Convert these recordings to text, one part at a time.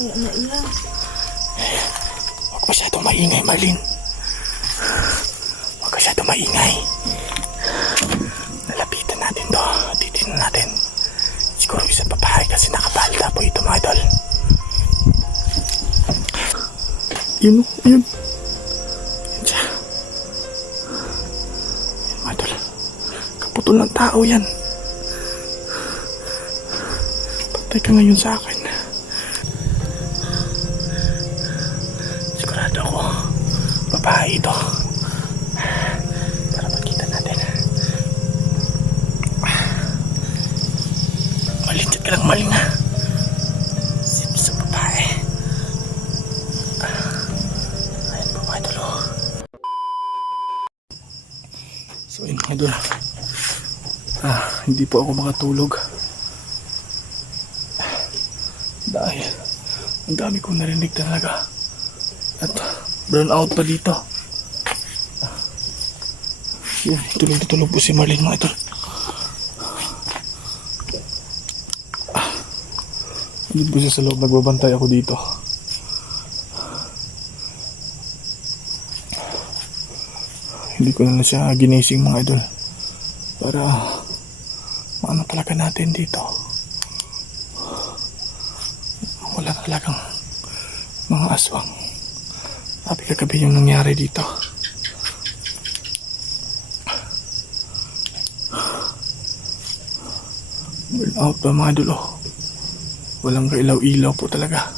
Huwag masyadong maingay, Marlene. Huwag masyadong maingay. Nalapitan natin to. Titignan natin. Siguro isang babae kasi nakabalda po ito, mga idol. Yun. Yun siya. Yun, mga idol. Kaputol ng tao yan. Patay ka ngayon sa akin. Sigurado ako babae ito. Para makita natin. Malinjat ka lang, maling ha. Sip sa babae. Ayan po, mga idol. So yun, mga idol. Hindi po ako makatulog. Dahil ang dami kong narinig talaga. At brown out pa dito. Yun, tulog po si Marlene, mga idol. Nandito po siya sa loob, nagbabantay ako dito. Hindi ko na siya ginising, mga idol. Para maano talaga natin dito. Wala talagang mga aswang. Sabi kagabi yung nangyari dito. Burn out pa, mga idol. Walang kailaw-ilaw po talaga.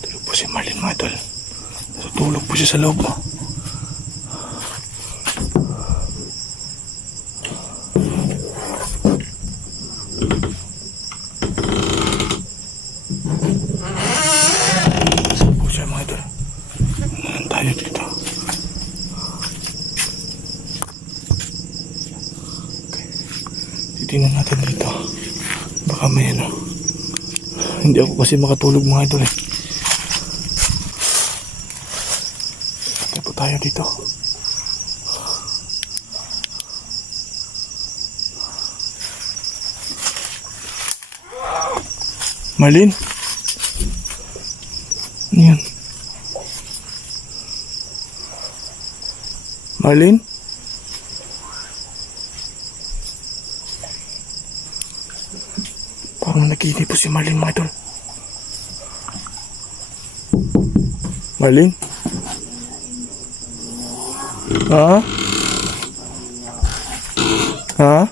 Tulog po si Marlene, mga idol. Natutulog po siya sa loob. Dito. Okay. Titingnan natin dito. Baka may ano. Hindi ako kasi makatulog, mga idol eh. Tayo po tayo dito. Marlene? Ano yan? Marlene? Parang naginip po si Marlene, mga idol. Marlene? Ha? Ha?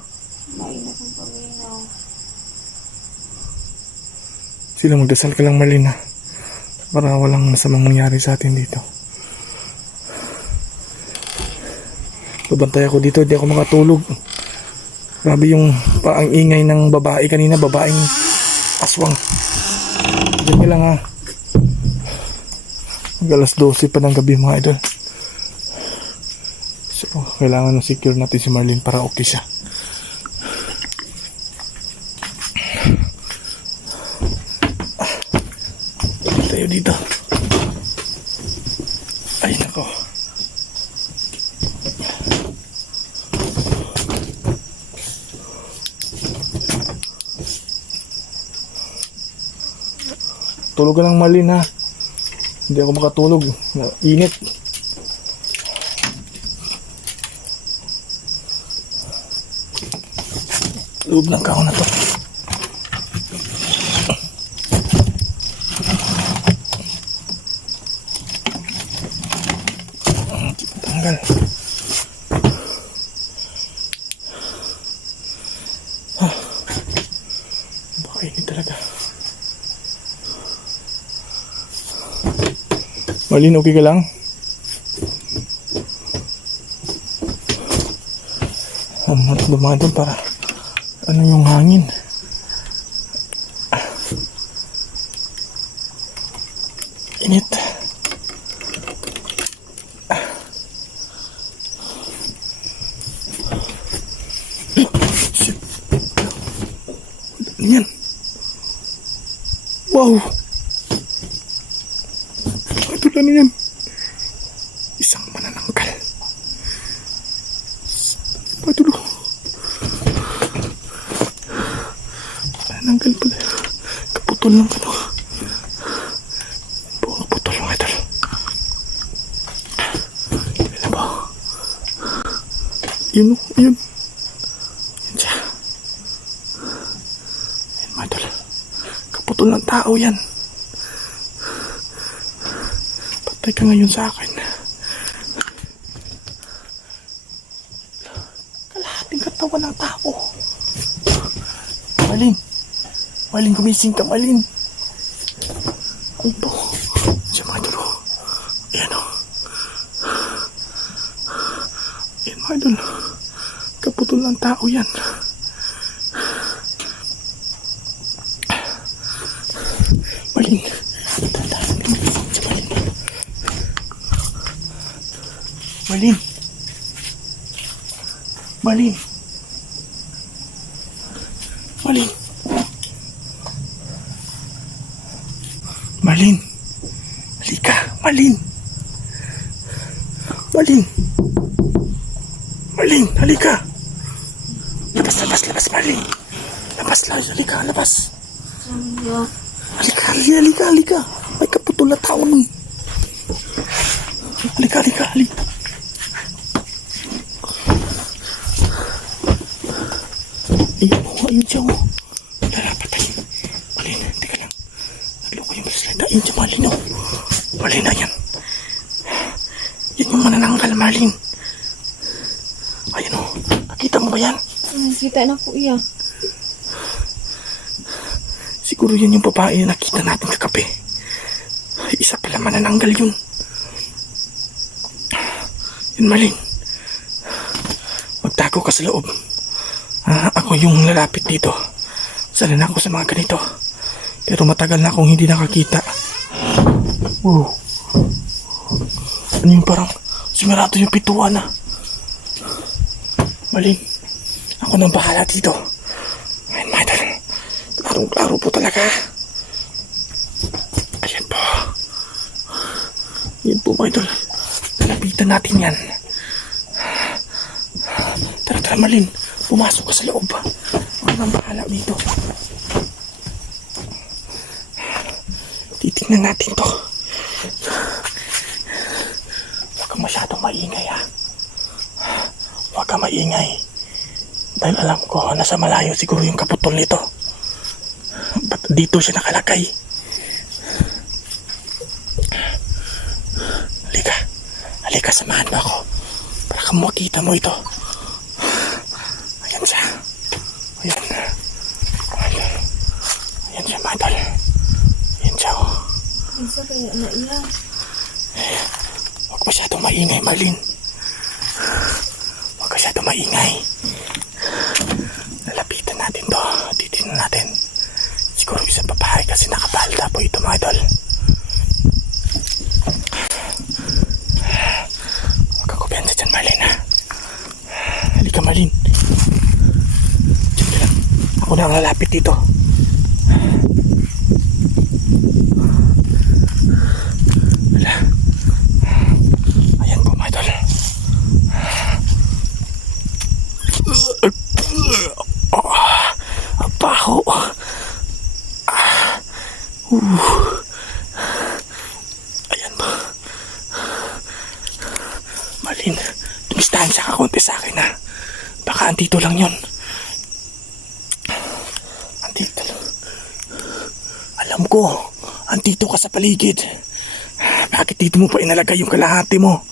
Sila, magdasal ka lang, Marlene, ha? Para walang masamang mangyari sa atin dito. Babantay ako dito, hindi ako makatulog. Grabe yung paang ingay ng babae kanina, babaeng aswang. Diyan ka lang, ha. Mag-alas 12 pa ng gabi, mga idol. So, kailangan na secure natin si Marlene para okay siya. Tayo dito. Ay, nako. Tulog ka lang, Marlene, ha. Hindi ako makatulog. Init. Loob ng kahon na to. Tanggal. Baka init talaga. Marlene, okay ka lang? Dumadon para ano yung hangin. Init. Shit. Ano yan? Wow. Ito ano yan? Isang putol ng ano. Puro putol mga idol. Yan ba? Yun. Yan siya. Yan mga idol. Kaputol ng tao yan. Patay ka ngayon sa akin. Kalahating katawan ng tao. Maling, gumising ka, Maling. Ano to? Siya mga idol. Ayan o. Ayan mga idol. Kaputol ng tao yan. Maling. Maling. Maling. Maling. Maling. Halika, Maling. Maling. Maling, halika. Labas, Maling. Labas, halika, labas. Halika. May kaputol na tao nun. Halika. Ayun siya mo. Patay. Malin, teka lang. Nagloko yung bracelet. Ayun siya, Malin o. Malin na yan. Yan yung manananggal, Malin. Ayun o. Nakita mo ba yan? Nakita na po iya. Siguro yan yung babae na nakita natin kagabi. Isa pala manananggal yun. Yan, Malin. Magtago ka sa loob. Ako yung lalapit dito. Sana na ako sa mga ganito. Pero matagal na akong hindi nakakita. Wow. Ano yung parang sumirado yung pituan na. Maling. Ako nang bahala dito. Ayan, madal. Klarong-klaro po talaga. Ayan po. Ayan po, madal. Lalapitan natin yan. Tara, Malin. Pumasok ka sa loob. Ako nang bahala dito. Titignan natin to. Huwag kang masyadong maingay ha. Huwag kang maingay. Dahil alam ko, nasa malayo siguro yung kaputol nito. Ba't dito siya nakalagay? Halika, samahan mo ako. Para kang makita mo ito. Ayan siya. Ayan siya, madal. Ayan siya, oh. Isa kaya na iya. Huwag masyadong maingay, Marlene. Huwag masyadong maingay. Lalapitan natin to. Titignan natin. Siguro isang babae kasi nakabalda po ito, mga idol. Huwag ka kumpiyansa dyan, Marlene, ha? Halika, Marlene. Diyan ka lang. Ako na ang lalapit dito. Wala. Ayan po, mga idol. Ang baho. Ayan po. Marlene, tumistahan siya kakunti sa akin, ha? Baka andito lang yun. Andito lang. Alam ko, andito ka sa paligid. Bakit dito mo pa inalagay yung kalahati mo?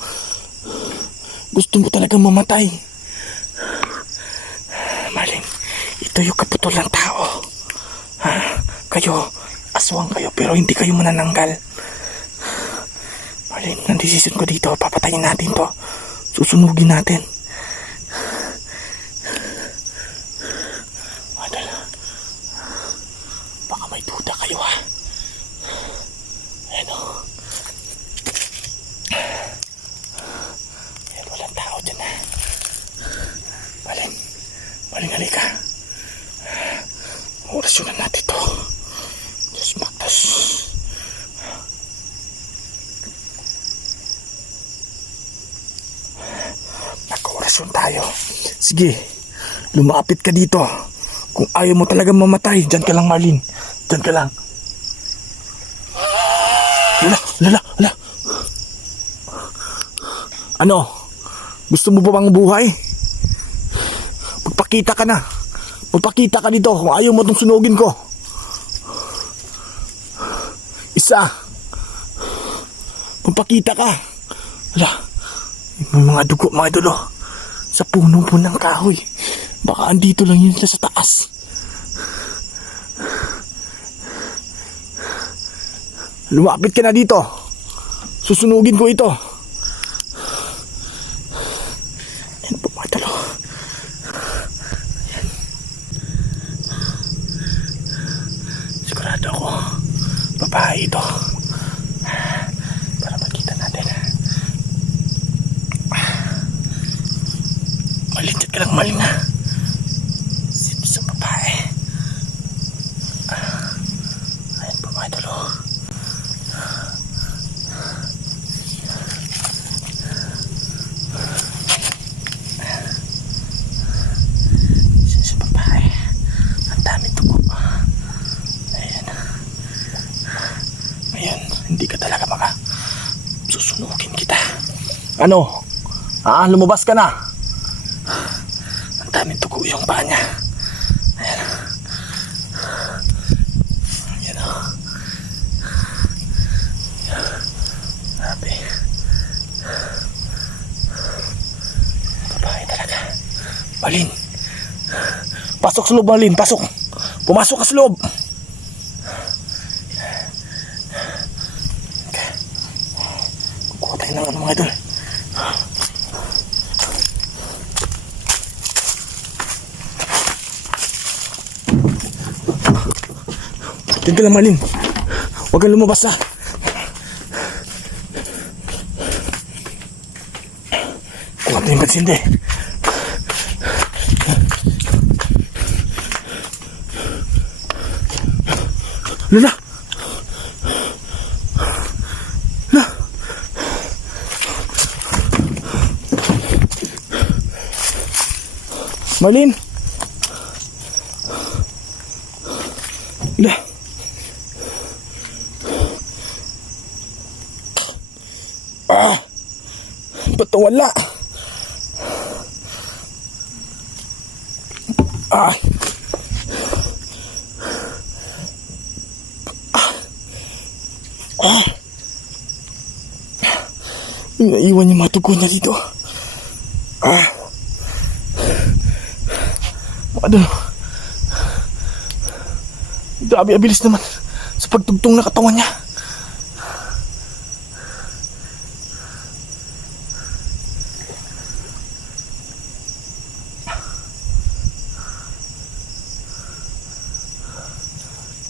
Gusto mo talagang mamatay. Marlene, ito yung kaputol ng tao. Kayo, aswang kayo pero hindi kayo manananggal. Marlene, ang desisyon ko dito, papatayin natin to. Susunugin natin. Madala. Baka may duda kayo, ha? Ayan o. Ayan, walang tao dyan, ha? Marlene, halika. Orasyonan natin to. Diyos magtas. Nag-orasyon tayo. Sige, lumapit ka dito. Kung ayaw mo talagang mamatay, dyan ka lang, Marlene. Dyan ka lang. Ala. Ano? Gusto mo ba bang buhay? Magpakita ka na. Magpakita ka dito kung ayaw mo itong sunugin ko. Isa. Magpakita ka. Ala. May mga dugo, mga idol, oh. Sa puno po ng kahoy. Baka andito lang yun sa taas. Lumapit ka na dito. Susunugin ko ito. Ayan po, mga idol, oh. Ayan. Sigurado ako babae ito. Para makita natin. Malitit ka lang, Malin, ha. Sino sa babae? Ayan po, mga idol, oh. Sino sa babae? Ang dami dugo. Ayan. Ayan, hindi ka talaga maka susunugin kita. Ano? Lumabas ka na. Ang daming dugo yung paa niya. Ayan. Ayan, oh. Grabe. Babae talaga. Malin. Pasok sa loob, Malin. Pasok. Pumasok ka sa loob. Okay. Kukuha tayo ng mga idol. Diyan ka lang, Malin. Huwag kang lumabas, ha. Kuha tayo yung pansinde. Lala! Lala! Malin! Lala! Ba't wala? Naiwan yung mga tugo niya dito. Ano? Grabe, abilis naman sa pagtugtong na katawan niya.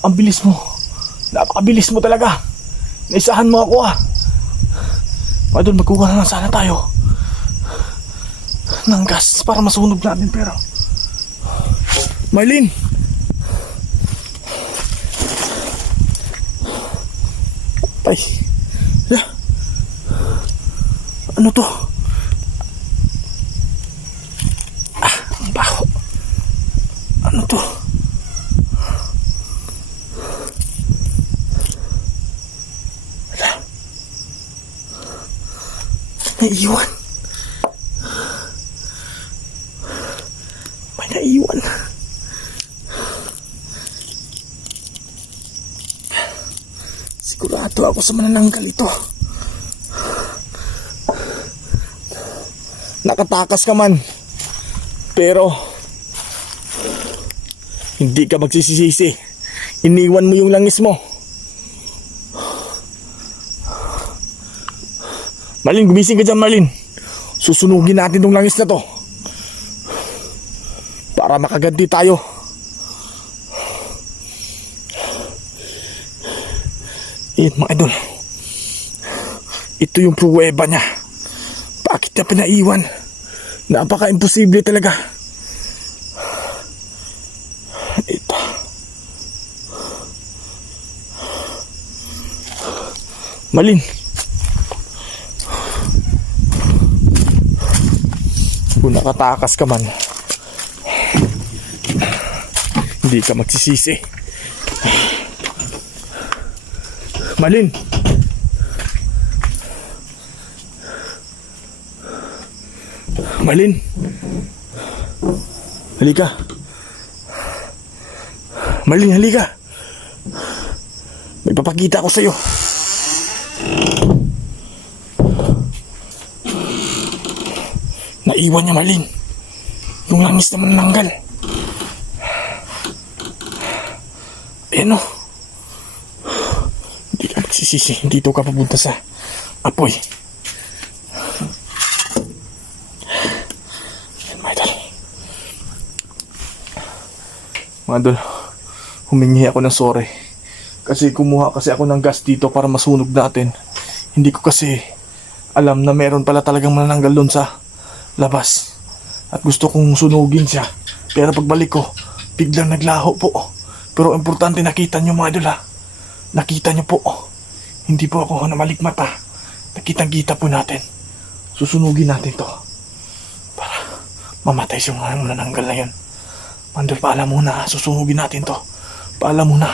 Ang bilis mo. Napakabilis mo talaga. Naisahan mo ako, ha. Idol, magkuha na lang sana tayo ng gas para masunog natin, pero Marlene! Ay, ano to? Ang baho. Ano to? Naiiwan. May naiiwan. Sigurado ako sa manananggal ito. Nakatakas ka man, pero hindi ka magsisisi. Iniwan mo yung langis mo. Marlene, gumising ka dyan, Marlene. Susunugin natin tong langis na to para makaganti tayo. Mga idol, ito yung pruweba niya. Bakit niya pinaiwan? Napaka-imposible talaga. Ito. Marlene, kung nakatakas ka man, hindi ka magsisisi. Marlene, Marlene. Halika. Marlene, halika. May papakita ako sa'yo. Naiwan niya, Marlene. Yung langis naman nanggal. Ayan o. Hindi ka magsisisi. Dito ka papunta sa apoy. Ayan, mga idol. Mga idol, humingi ako ng sorry. Kasi kumuha kasi ako ng gas dito para masunog natin. Hindi ko kasi alam na meron pala talagang manananggal doon sa labas. At gusto kong sunugin siya. Pero pagbalik ko, biglang naglaho po. Pero importante nakita nyo mga idol ha. Nakita nyo po. Hindi po ako namalikmata. Nakitang-kita po natin. Susunugin natin to. Para mamatay siya mga manananggal na yun. Mga idol, paalam muna ha. Susunugin natin to. Paalam muna.